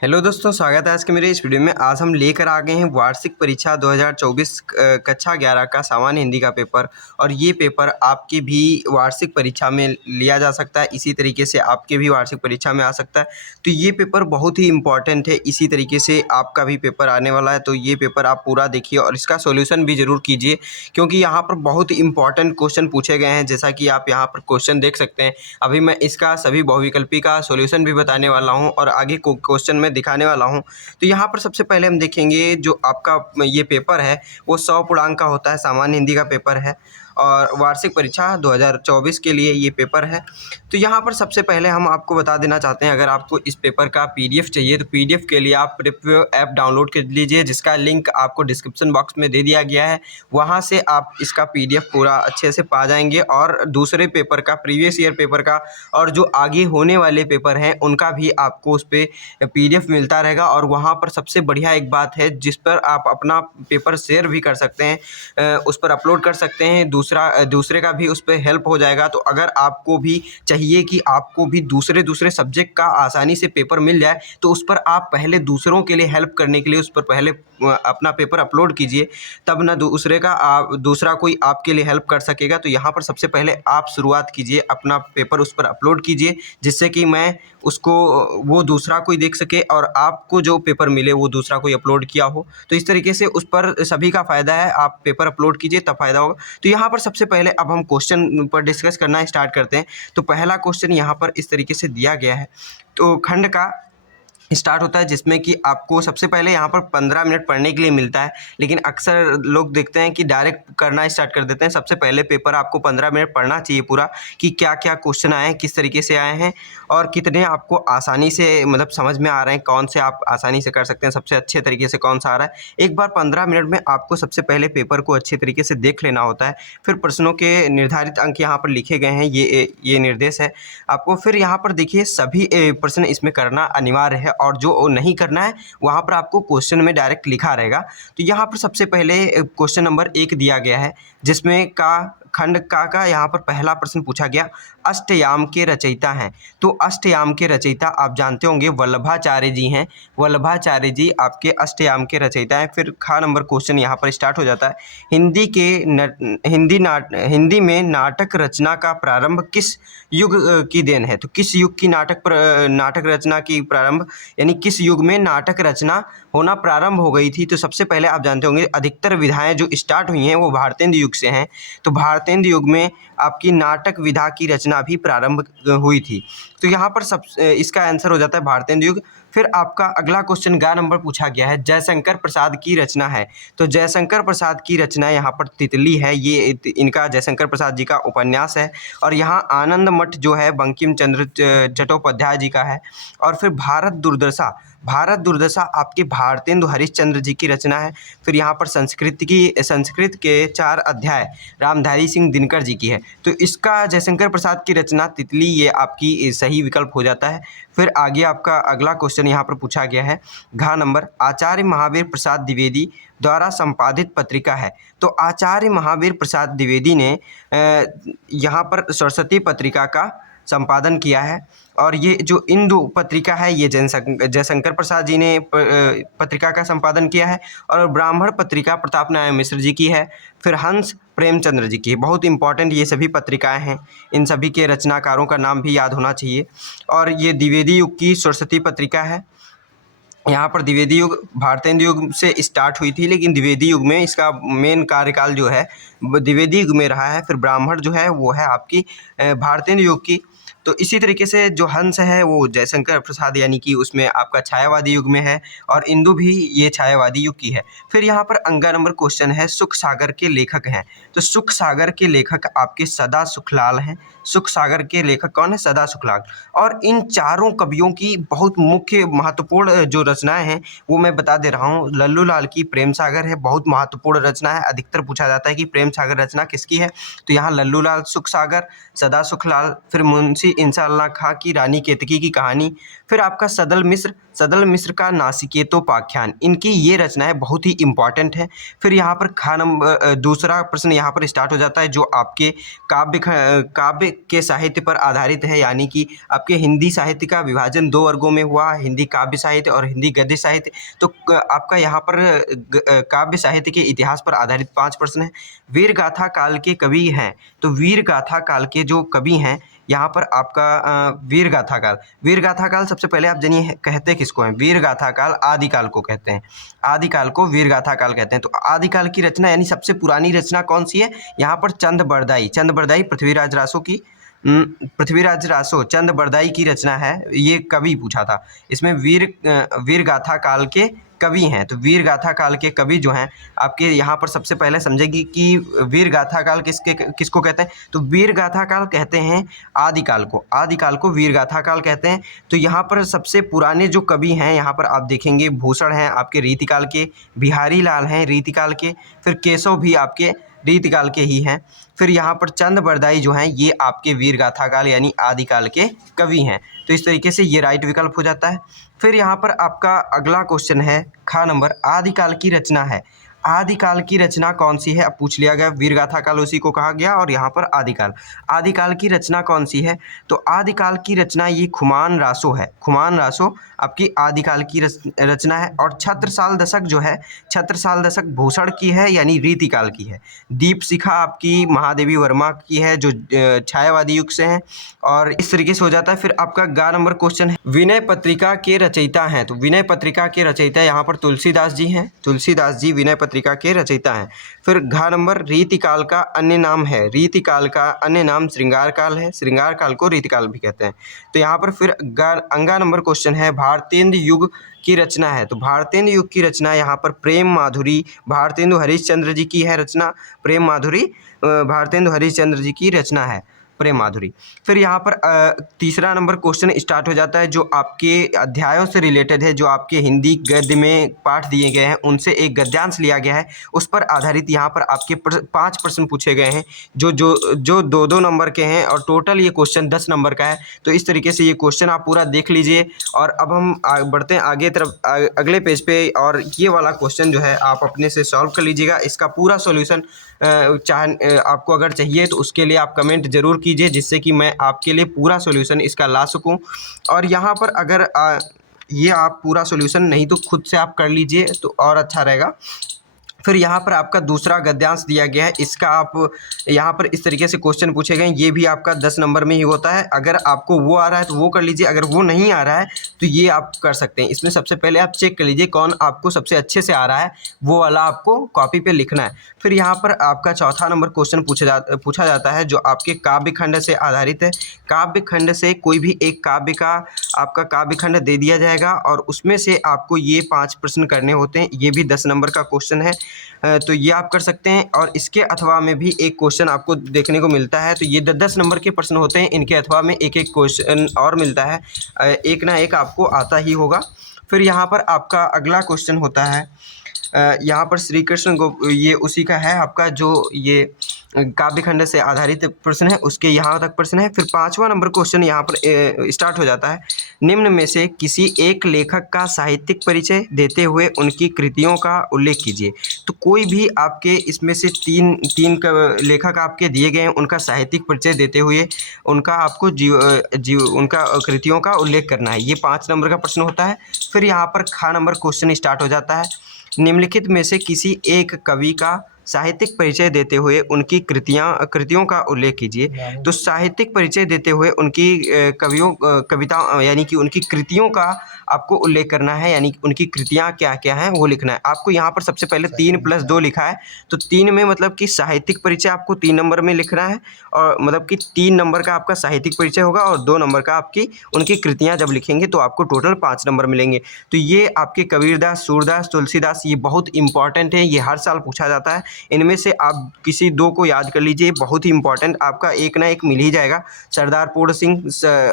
Hello दोस्तों, स्वागत है आज के मेरे इस वीडियो में। आज हम लेकर आ गए हैं वार्षिक परीक्षा 2024 कक्षा 11 का सामान्य हिंदी का पेपर। और ये पेपर आपकी भी वार्षिक परीक्षा में लिया जा सकता है, इसी तरीके से आपके भी वार्षिक परीक्षा में आ सकता है। तो ये पेपर बहुत ही इम्पॉर्टेंट है, इसी तरीके से आपका भी पेपर आने वाला है। तो ये पेपर आप पूरा देखिए और इसका सोल्यूशन भी ज़रूर कीजिए, क्योंकि यहाँ पर बहुत ही इंपॉर्टेंट क्वेश्चन पूछे गए हैं। जैसा कि आप यहाँ पर क्वेश्चन देख सकते हैं। अभी मैं इसका सभी बहुविकल्पी का सोल्यूशन भी बताने वाला हूँ और आगे क्वेश्चन में दिखाने वाला हूँ। तो यहाँ पर सबसे पहले हम देखेंगे, जो आपका ये पेपर है वो 100 पूर्णांक का होता है, सामान्य हिंदी का पेपर है और वार्षिक परीक्षा 2024 के लिए ये पेपर है। तो यहाँ पर सबसे पहले हम आपको बता देना चाहते हैं, अगर आपको इस पेपर का पीडीएफ चाहिए तो पीडीएफ के लिए आप प्रिपेयर ऐप डाउनलोड कर लीजिए, जिसका लिंक आपको डिस्क्रिप्शन बॉक्स में दे दिया गया है। वहाँ से आप इसका पीडीएफ पूरा अच्छे से पा जाएंगे और दूसरे पेपर का, प्रीवियस ईयर पेपर का और जो आगे होने वाले पेपर हैं उनका भी आपको उस पर पीडीएफ मिलता रहेगा। और वहाँ पर सबसे बढ़िया एक बात है, जिस पर आप अपना पेपर शेयर भी कर सकते हैं, उस पर अपलोड कर सकते हैं, दूसरे का भी उस पर हेल्प हो जाएगा। तो अगर आपको भी चाहिए कि आपको भी दूसरे सब्जेक्ट का आसानी से पेपर मिल जाए, तो उस पर आप पहले दूसरों के लिए हेल्प करने के लिए उस पर पहले अपना पेपर अपलोड कीजिए, तब ना दूसरा कोई आपके लिए हेल्प कर सकेगा। तो यहाँ पर सबसे पहले आप शुरुआत कीजिए, अपना पेपर उस पर अपलोड कीजिए, जिससे कि मैं उसको वो दूसरा कोई देख सके और आपको जो पेपर मिले वो दूसरा कोई अपलोड किया हो। तो इस तरीके से उस पर सभी का फ़ायदा है, आप पेपर अपलोड कीजिए तब फ़ायदा होगा। तो यहाँ पर सबसे पहले अब हम क्वेश्चन पर डिस्कस करना स्टार्ट करते हैं। तो पहला क्वेश्चन यहाँ पर इस तरीके से दिया गया है। तो खंड का स्टार्ट होता है, जिसमें कि आपको सबसे पहले यहाँ पर 15 मिनट पढ़ने के लिए मिलता है, लेकिन अक्सर लोग देखते हैं कि डायरेक्ट करना स्टार्ट कर देते हैं। सबसे पहले पेपर आपको 15 मिनट पढ़ना चाहिए पूरा, कि क्या क्या क्वेश्चन आए हैं, किस तरीके से आए हैं और कितने आपको आसानी से मतलब समझ में आ रहे हैं, कौन से आप आसानी से कर सकते हैं, सबसे अच्छे तरीके से कौन सा आ रहा है। एक बार 15 मिनट में आपको सबसे पहले पेपर को अच्छे तरीके से देख लेना होता है। फिर प्रश्नों के निर्धारित अंक यहाँ पर लिखे गए हैं, ये निर्देश है आपको। फिर यहाँ पर देखिए, सभी प्रश्न इसमें करना अनिवार्य है और जो नहीं करना है वहाँ पर आपको क्वेश्चन में डायरेक्ट लिखा रहेगा। तो यहाँ पर सबसे पहले क्वेश्चन नंबर 1 दिया गया है, जिसमें खंड का यहाँ पर पहला प्रश्न पूछा गया, अष्टयाम के रचयिता हैं। तो अष्टयाम के रचयिता आप जानते होंगे वल्लभाचार्य जी हैं। वल्लभाचार्य जी आपके अष्टयाम के रचयिता हैं। फिर नंबर क्वेश्चन यहाँ पर स्टार्ट हो जाता है, हिंदी में नाटक रचना का प्रारंभ किस युग की देन है। तो किस युग की नाटक रचना की प्रारंभ, यानी किस युग में नाटक रचना होना प्रारंभ हो गई थी। तो सबसे पहले आप जानते होंगे अधिकतर विधाएं जो स्टार्ट हुई हैं वो भारतेंदु युग से हैं। तो भारतेंदु युग में आपकी नाटक विधा की रचना भी प्रारंभ हुई थी। तो यहाँ पर इसका आंसर हो जाता है भारतेंदु युग। फिर आपका अगला क्वेश्चन नंबर पूछा गया है, जयशंकर प्रसाद की रचना है। तो जयशंकर प्रसाद की रचना यहाँ पर तितली है, ये इनका जयशंकर प्रसाद जी का उपन्यास है। और यहाँ आनंद मठ जो है बंकिम चंद्र चट्टोपाध्याय जी का है। और फिर भारत दुर्दशा आपके भारतेंदु हरिश्चंद्र जी की रचना है। फिर यहाँ पर संस्कृत के 4 अध्याय रामधारी सिंह दिनकर जी की है। तो इसका जयशंकर प्रसाद की रचना तितली, ये आपकी सही विकल्प हो जाता है। फिर आगे आपका अगला क्वेश्चन यहाँ पर पूछा गया है, नंबर आचार्य महावीर प्रसाद द्विवेदी द्वारा संपादित पत्रिका है। तो आचार्य महावीर प्रसाद द्विवेदी ने यहाँ पर सरस्वती पत्रिका का संपादन किया है। और ये जो इंदु पत्रिका है ये जयशंकर प्रसाद जी ने पत्रिका का संपादन किया है। और ब्राह्मण पत्रिका प्रताप नारायण मिश्र जी की है। फिर हंस प्रेमचंद्र जी की है। बहुत इंपॉर्टेंट ये सभी पत्रिकाएं हैं, इन सभी के रचनाकारों का नाम भी याद होना चाहिए। और ये द्विवेदी युग की सरस्वती पत्रिका है। यहाँ पर द्विवेदी युग भारतेंदु युग से स्टार्ट हुई थी, लेकिन द्विवेदी युग में इसका मेन कार्यकाल जो है द्विवेदी युग में रहा है। फिर ब्राह्मण जो है वो है आपकी भारतेंदु युग की। तो इसी तरीके से जो हंस है वो जयशंकर प्रसाद यानी कि उसमें आपका छायावादी युग में है। और इंदु भी ये छायावादी युग की है। फिर यहाँ पर अंगा नंबर क्वेश्चन है, सुख सागर के लेखक हैं। तो सुख सागर के लेखक आपके सदा सुखलाल हैं। सुख सागर के लेखक कौन है? सदा सुखलाल। और इन चारों कवियों की बहुत मुख्य महत्वपूर्ण जो रचनाएं हैं वो मैं बता दे रहा हूँ। लल्लू लाल की प्रेम सागर है, बहुत महत्वपूर्ण रचना है। अधिकतर पूछा जाता है कि प्रेम सागर रचना किसकी है, तो यहाँ लल्लू लाल, सुख सागर, सदा सुखलाल। फिर मुंशी इंसाअल्लाह खां की रानी केतकी की कहानी। फिर आपका सदल मिश्र का नासिकेतोपाख्यान, इनकी ये रचनाएं बहुत ही इंपॉर्टेंट है। फिर यहाँ पर दूसरा प्रश्न यहाँ पर स्टार्ट हो जाता है, जो आपके के साहित्य पर आधारित है, यानी कि आपके हिंदी साहित्य का विभाजन 2 वर्गों में हुआ, हिंदी काव्य साहित्य और हिंदी गद्य साहित्य। तो आपका यहाँ पर काव्य साहित्य के इतिहास पर आधारित 5 प्रश्न है। वीर गाथा काल के कवि हैं, तो वीर गाथा काल के जो कवि हैं यहाँ पर आपका वीर गाथा काल। वीर गाथा काल सबसे पहले आप जानिए कहते किसको हैं। वीर गाथा काल आदिकाल को कहते हैं, आदिकाल को वीर गाथा काल कहते हैं। तो आदिकाल की रचना यानी सबसे पुरानी रचना कौन सी है, यहाँ पर चंद बरदाई पृथ्वीराज रासो की पृथ्वीराज रासो चंद बरदाई की रचना है, ये कवि पूछा था। इसमें वीर गाथा काल के कवि हैं, तो वीर गाथा काल के कवि जो हैं आपके यहाँ पर सबसे पहले समझेगी कि वीर गाथा काल किसको कहते हैं। तो वीर गाथा काल कहते हैं आदिकाल को वीर गाथा काल कहते हैं। तो यहाँ पर सबसे पुराने जो कवि हैं यहाँ पर आप देखेंगे भूषण हैं आपके रीतिकाल के, बिहारी लाल हैं रीतिकाल के, फिर केशव भी आपके रीतिकाल के ही हैं, फिर यहाँ पर चंद बरदाई जो हैं ये आपके वीर गाथा काल यानी आदिकाल के कवि हैं। तो इस तरीके से ये राइट विकल्प हो जाता है। फिर यहाँ पर आपका अगला क्वेश्चन है ख नंबर, आदिकाल की रचना है। आदिकाल की रचना कौन सी है, अब पूछ लिया गया। वीर गाथा काल उसी को कहा गया और यहाँ पर आदिकाल की रचना कौन सी है। तो आदिकाल की रचना ये खुमान रासो है, खुमान रासो आपकी आदिकाल की रचना है। और छत्रसाल दशक जो है, छत्रसाल दशक भूषण की है यानी रीतिकाल की है। दीप शिखा आपकी महादेवी वर्मा की है जो छायावादी युग से हैं। और इस तरीके से हो जाता है। फिर आपका ग नंबर क्वेश्चन है, विनय पत्रिका के रचयिता हैं। तो विनय पत्रिका के रचयिता यहाँ पर तुलसीदास जी हैं, तुलसीदास जी विनय पत्रिका के रचयिता हैं। फिर घ नंबर, रीतिकाल का अन्य नाम है, रीतिकाल का अन्य नाम श्रृंगार काल है, श्रृंगार काल को रीतिकाल भी कहते हैं। तो यहाँ पर फिर अंगा नंबर क्वेश्चन है, भारतेंदु युग की रचना है। तो भारतेंदु युग की रचना यहाँ पर प्रेम माधुरी, भारतेंदु हरिश्चंद्र जी की है रचना, प्रेम माधुरी भारतेंदु हरिश्चंद्र जी की रचना है, प्रेम माधुरी। फिर यहाँ पर तीसरा नंबर क्वेश्चन स्टार्ट हो जाता है जो आपके अध्यायों से रिलेटेड है, जो आपके हिंदी गद्य में पाठ दिए गए हैं उनसे एक गद्यांश लिया गया है, उस पर आधारित यहाँ पर आपके 5 प्रश्न पूछे गए हैं जो 2-2 नंबर के हैं और टोटल ये क्वेश्चन 10 नंबर का है। तो इस तरीके से ये क्वेश्चन आप पूरा देख लीजिए। और अब हम बढ़ते हैं आगे तरफ अगले पेज पे, और ये वाला क्वेश्चन जो है आप अपने से सॉल्व कर लीजिएगा। इसका पूरा सॉल्यूशन आपको अगर चाहिए तो उसके लिए आप कमेंट जरूर कीजिए, जिससे कि मैं आपके लिए पूरा सॉल्यूशन इसका ला सकूं। और यहाँ पर अगर ये आप पूरा सॉल्यूशन नहीं तो खुद से आप कर लीजिए तो और अच्छा रहेगा। फिर यहाँ पर आपका दूसरा गद्यांश दिया गया है, इसका आप यहाँ पर इस तरीके से क्वेश्चन पूछे गए हैं, ये भी आपका 10 नंबर में ही होता है। अगर आपको वो आ रहा है तो वो कर लीजिए, अगर वो नहीं आ रहा है तो ये आप कर सकते हैं। इसमें सबसे पहले आप चेक कर लीजिए कौन आपको सबसे अच्छे से आ रहा है, वो वाला आपको कॉपी पे लिखना है। फिर यहाँ पर आपका चौथा नंबर क्वेश्चन पूछा जाता है जो आपके काव्य खंड से आधारित है। काव्य खंड से कोई भी एक काव्य का आपका काव्य खंड दे दिया जाएगा और उसमें से आपको ये 5 प्रश्न करने होते हैं। ये भी 10 नंबर का क्वेश्चन है, तो ये आप कर सकते हैं। और इसके अथवा में भी एक क्वेश्चन आपको देखने को मिलता है, तो ये 10 नंबर के प्रश्न होते हैं, इनके अथवा में एक क्वेश्चन और मिलता है, एक ना एक आपको आता ही होगा। फिर यहाँ पर आपका अगला क्वेश्चन होता है, यहाँ पर श्री कृष्ण ये उसी का है आपका जो ये काव्य खंड से आधारित प्रश्न है, उसके यहाँ तक प्रश्न है। फिर 5वां नंबर क्वेश्चन यहाँ पर स्टार्ट हो जाता है, निम्न में से किसी एक लेखक का साहित्यिक परिचय देते हुए उनकी कृतियों का उल्लेख कीजिए। तो कोई भी आपके इसमें से तीन लेखक आपके दिए गए हैं, उनका साहित्यिक परिचय देते हुए उनका आपको उनका कृतियों का उल्लेख करना है। ये 5 नंबर का प्रश्न होता है। फिर यहाँ पर ख नंबर क्वेश्चन स्टार्ट हो जाता है, निम्नलिखित में से किसी एक कवि का साहित्यिक परिचय देते हुए उनकी कृतियों का उल्लेख कीजिए। तो साहित्यिक परिचय देते हुए उनकी कविता यानी कि उनकी कृतियों का आपको उल्लेख करना है, यानी उनकी कृतियाँ क्या क्या हैं वो लिखना है आपको। यहाँ पर सबसे पहले 3+2 लिखा है, तो 3 में मतलब कि साहित्यिक परिचय आपको 3 नंबर में लिखना है, और मतलब कि 3 नंबर का आपका साहित्यिक परिचय होगा और 2 नंबर का आपकी उनकी कृतियाँ जब लिखेंगे तो आपको टोटल 5 नंबर मिलेंगे। तो ये आपके कबीरदास, सूरदास, तुलसीदास ये बहुत इंपॉर्टेंट है, ये हर साल पूछा जाता है। इनमें से आप किसी 2 को याद कर लीजिए, बहुत ही इंपॉर्टेंट, आपका एक ना एक मिल ही जाएगा। सरदार पूर्ण सिंह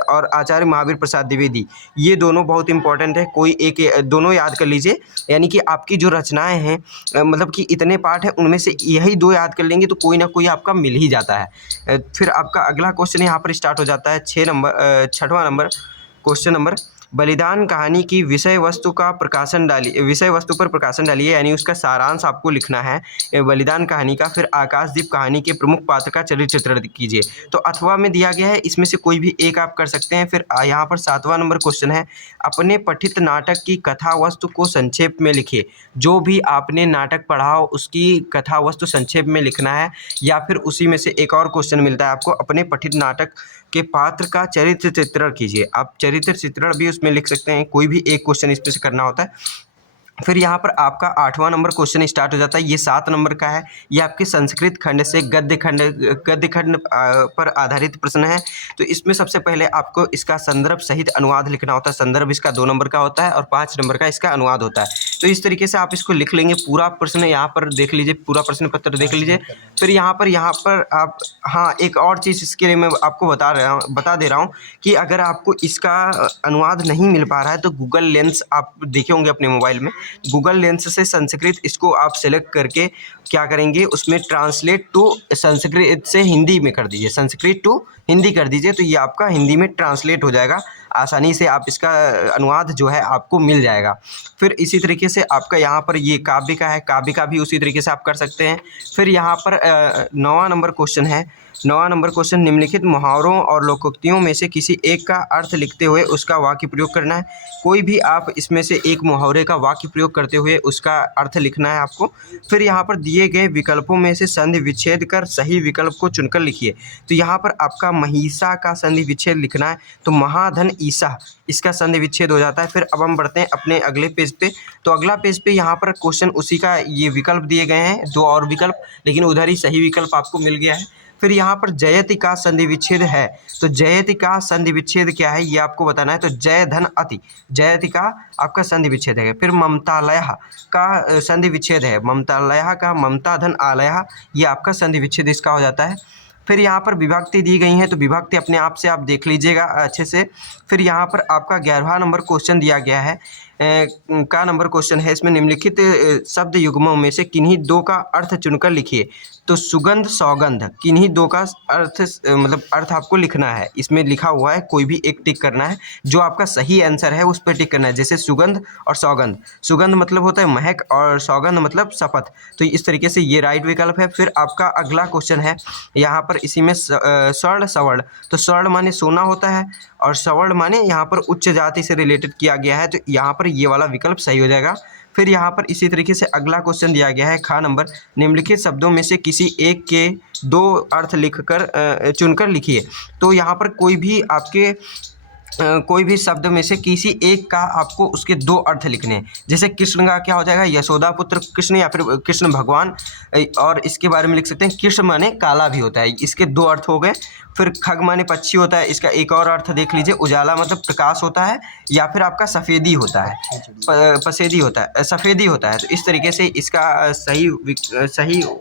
और आचार्य महावीर प्रसाद द्विवेदी, ये दोनों बहुत इंपॉर्टेंट है, कोई एक दोनों याद कर लीजिए। यानी कि आपकी जो रचनाएं हैं मतलब कि इतने पाठ हैं, उनमें से यही 2 याद कर लेंगे तो कोई ना कोई आपका मिल ही जाता है। फिर आपका अगला क्वेश्चन यहाँ पर स्टार्ट हो जाता है 6वां नंबर क्वेश्चन नंबर, बलिदान कहानी की विषय वस्तु पर प्रकाशन डालिए, यानी उसका सारांश आपको लिखना है बलिदान कहानी का। फिर आकाशदीप कहानी के प्रमुख पात्र का चरित्र चित्रण कीजिए। तो अथवा में दिया गया है, इसमें से कोई भी एक आप कर सकते हैं। फिर यहाँ पर 7वां नंबर क्वेश्चन है, अपने पठित नाटक की कथा वस्तु को संक्षेप में लिखिए। जो भी आपने नाटक पढ़ा हो उसकी कथा वस्तु संक्षेप में लिखना है। या फिर उसी में से एक और क्वेश्चन मिलता है आपको, अपने पठित नाटक के पात्र का चरित्र चित्रण कीजिए। आप चरित्र चित्रण भी उसमें लिख सकते हैं, कोई भी एक क्वेश्चन इसमें से करना होता है। फिर यहाँ पर आपका 8वां नंबर क्वेश्चन स्टार्ट हो जाता है। ये 7 नंबर का है। ये आपके संस्कृत खंड से गद्य खंड पर आधारित प्रश्न है। तो इसमें सबसे पहले आपको इसका संदर्भ सहित अनुवाद लिखना होता है। संदर्भ इसका 2 नंबर का होता है और 5 नंबर का इसका अनुवाद होता है। तो इस तरीके से आप इसको लिख लेंगे। पूरा प्रश्न यहाँ पर देख लीजिए, पूरा प्रश्न पत्र देख लीजिए। फिर यहाँ पर आप, हाँ, एक और चीज़ इसके लिए मैं आपको बता दे रहा हूँ कि अगर आपको इसका अनुवाद नहीं मिल पा रहा है तो गूगल लेंस आप देखे होंगे अपने मोबाइल में। गूगल लेंस से संस्कृत इसको आप सेलेक्ट करके क्या करेंगे, उसमें ट्रांसलेट टू संस्कृत से हिंदी में कर दीजिए, संस्कृत टू हिंदी कर दीजिए। तो ये आपका हिंदी में ट्रांसलेट हो जाएगा, आसानी से आप इसका अनुवाद जो है आपको मिल जाएगा। फिर इसी तरीके से आपका यहाँ पर ये काव्य का है, काव्य का भी उसी तरीके से आप कर सकते हैं। फिर यहाँ पर 9वां नंबर क्वेश्चन है। 9वां नंबर क्वेश्चन, निम्नलिखित मुहावरों और लोकोक्तियों में से किसी एक का अर्थ लिखते हुए उसका वाक्य प्रयोग करना है। कोई भी आप इसमें से एक मुहावरे का वाक्य प्रयोग करते हुए उसका अर्थ लिखना है आपको। फिर यहाँ पर दिए गए विकल्पों में से संधि विच्छेद कर सही विकल्प को चुनकर लिखिए। तो यहाँ पर आपका महिषा का संधि विच्छेद लिखना है, तो महाधन ईसा इसका संधि विच्छेद हो जाता है। फिर अब हम बढ़ते हैं अपने अगले पेज पे। तो अगला पेज पे यहाँ पर क्वेश्चन उसी का, ये विकल्प दिए गए हैं 2 और विकल्प, लेकिन उधर ही सही विकल्प आपको मिल गया है। फिर यहाँ पर जयति का संधि विच्छेद है। तो जयति का संधि विच्छेद क्या है ये आपको बताना है। तो जय धन अति, जयति का आपका संधि विच्छेद है। फिर ममतालय का संधि विच्छेद है, ममतालय का ममता धन आलय, ये आपका संधि विच्छेद इसका हो जाता है। फिर यहाँ पर विभक्ति दी गई है, तो विभक्ति अपने आप से आप देख लीजिएगा अच्छे से। फिर यहाँ पर आपका 11वां नंबर क्वेश्चन दिया गया है, का नंबर क्वेश्चन है। इसमें निम्नलिखित शब्द युग्मों में से किन्हीं 2 का अर्थ चुनकर लिखिए। तो सुगंध सौगंध, किन्हीं 2 का अर्थ मतलब अर्थ आपको लिखना है। इसमें लिखा हुआ है, कोई भी एक टिक करना है, जो आपका सही आंसर है उस पर टिक करना है। जैसे सुगंध और सौगंध, सुगंध मतलब होता है महक और सौगंध मतलब शपथ। तो इस तरीके से ये राइट विकल्प है। फिर आपका अगला क्वेश्चन है यहाँ पर, इसी में स्वर्ण सवर्ण। तो स्वर्ण माने सोना होता है और सवर्ण माने यहाँ पर उच्च जाति से रिलेटेड किया गया है। तो यहाँ पर ये वाला विकल्प सही हो जाएगा। फिर यहाँ पर इसी तरीके से अगला क्वेश्चन दिया गया है, खा नंबर, निम्नलिखित शब्दों में से किसी एक के 2 अर्थ लिखकर चुनकर लिखिए। तो यहाँ पर कोई भी शब्द में से किसी एक का आपको उसके 2 अर्थ लिखने हैं। जैसे कृष्ण का क्या हो जाएगा, यशोदा पुत्र कृष्ण या फिर कृष्ण भगवान, और इसके बारे में लिख सकते हैं कृष्ण माने काला भी होता है, इसके 2 अर्थ हो गए। फिर खग माने पक्षी होता है, इसका एक और अर्थ देख लीजिए, उजाला मतलब प्रकाश होता है, या फिर आपका सफ़ेदी होता है, पसेदी होता है, सफ़ेदी होता है। तो इस तरीके से इसका सही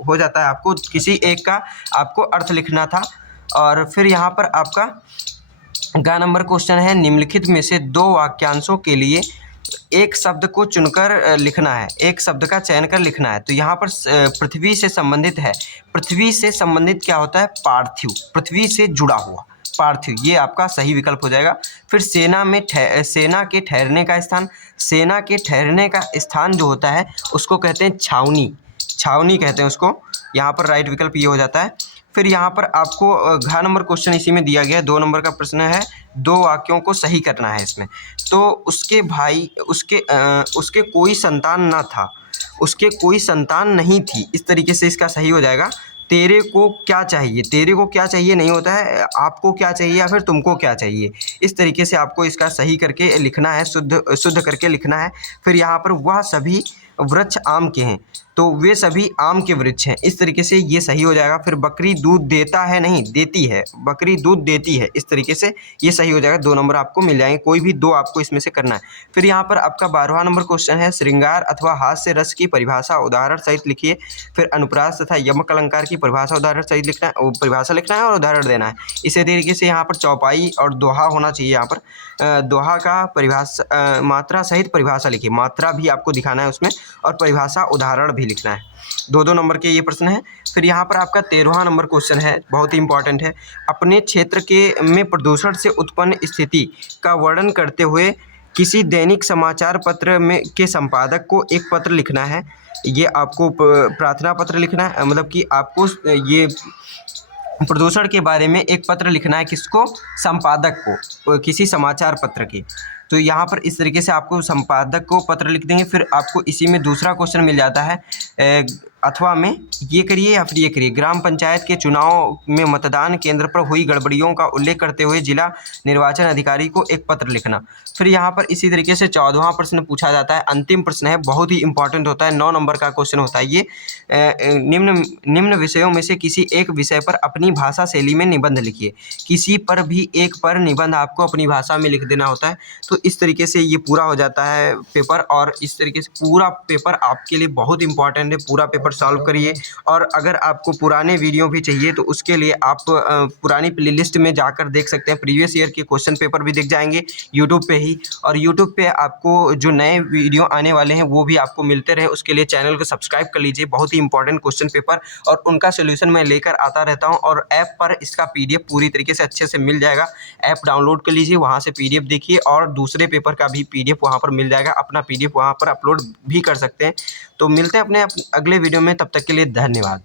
हो जाता है। आपको किसी एक का आपको अर्थ लिखना था। और फिर यहाँ पर आपका गा नंबर क्वेश्चन है, निम्नलिखित में से 2 वाक्यांशों के लिए एक शब्द को चुनकर लिखना है, एक शब्द का चयन कर लिखना है। तो यहाँ पर पृथ्वी से संबंधित है। पृथ्वी से संबंधित क्या होता है, पार्थिव, पृथ्वी से जुड़ा हुआ पार्थिव, ये आपका सही विकल्प हो जाएगा। फिर सेना के ठहरने का स्थान, सेना के ठहरने का स्थान जो होता है उसको कहते हैं छावनी, छावनी कहते हैं उसको। यहाँ पर राइट विकल्प ये हो जाता है। फिर यहाँ पर आपको घ नंबर क्वेश्चन इसी में दिया गया है, 2 नंबर का प्रश्न है, 2 वाक्यों को सही करना है इसमें। तो उसके कोई संतान ना था, उसके कोई संतान नहीं थी, इस तरीके से इसका सही हो जाएगा। तेरे को क्या चाहिए, तेरे को क्या चाहिए नहीं होता है, आपको क्या चाहिए या फिर तुमको क्या चाहिए, इस तरीके से आपको इसका सही करके लिखना है, शुद्ध करके लिखना है। फिर यहाँ पर वह सभी वृक्ष आम के हैं, तो वे सभी आम के वृक्ष हैं, इस तरीके से ये सही हो जाएगा। फिर बकरी दूध देता है नहीं देती है, बकरी दूध देती है, इस तरीके से ये सही हो जाएगा। 2 नंबर आपको मिल जाएंगे, कोई भी 2 आपको इसमें से करना है। फिर यहाँ पर आपका 12वां नंबर क्वेश्चन है, श्रृंगार अथवा हास्य रस की परिभाषा उदाहरण सहित लिखिए। फिर अनुप्रास तथा यमक अलंकार की परिभाषा उदाहरण सहित लिखना है, परिभाषा लिखना है और उदाहरण देना है। इसी तरीके से यहाँ पर चौपाई और दोहा होना चाहिए। यहाँ पर दोहा का परिभाषा मात्रा सहित परिभाषा लिखिए, मात्रा भी आपको दिखाना है उसमें और परिभाषा उदाहरण भी लिखना है। 2-2 नंबर के ये प्रश्न है। फिर यहाँ पर आपका 13वां नंबर क्वेश्चन है, बहुत ही इंपॉर्टेंट है, अपने क्षेत्र में प्रदूषण से उत्पन्न स्थिति का वर्णन करते हुए किसी दैनिक समाचार पत्र में के संपादक को एक पत्र लिखना है। ये आपको प्रार्थना पत्र लिखना है, मतलब कि आपको ये प्रदूषण के बारे में एक पत्र लिखना है। किसको? संपादक को, किसी समाचार पत्र के। तो यहाँ पर इस तरीके से आपको संपादक को पत्र लिख देंगे। फिर आपको इसी में दूसरा क्वेश्चन मिल जाता है, अथवा में ये करिए या फिर ये करिए। ग्राम पंचायत के चुनाव में मतदान केंद्र पर हुई गड़बड़ियों का उल्लेख करते हुए जिला निर्वाचन अधिकारी को एक पत्र लिखना। फिर यहाँ पर इसी तरीके से 14वां प्रश्न पूछा जाता है, अंतिम प्रश्न है, बहुत ही इंपॉर्टेंट होता है, 9 नंबर का क्वेश्चन होता है ये। निम्न विषयों में से किसी एक विषय पर अपनी भाषा शैली में निबंध लिखिए। किसी पर भी एक पर निबंध आपको अपनी भाषा में लिख देना होता है। तो इस तरीके से ये पूरा हो जाता है पेपर, और इस तरीके से पूरा पेपर आपके लिए बहुत इंपॉर्टेंट है। पूरा पेपर सॉल्व करिए। और अगर आपको पुराने वीडियो भी चाहिए तो उसके लिए आप पुरानी प्लेलिस्ट में जाकर देख सकते हैं। प्रीवियस ईयर के क्वेश्चन पेपर भी दिख जाएंगे यूट्यूब पे ही, और यूट्यूब पे आपको जो नए वीडियो आने वाले हैं वो भी आपको मिलते रहे, उसके लिए चैनल को सब्सक्राइब कर लीजिए। बहुत ही इंपॉर्टेंट क्वेश्चन पेपर और उनका सोल्यूशन मैं लेकर आता रहता हूँ, और ऐप पर इसका PDF पूरी तरीके से अच्छे से मिल जाएगा। ऐप डाउनलोड कर लीजिए, वहाँ से PDF देखिए, और दूसरे पेपर का भी PDF वहाँ पर मिल जाएगा। अपना PDF वहाँ पर अपलोड भी कर सकते हैं। तो मिलते हैं अपने अगले वीडियो में, तब तक के लिए धन्यवाद।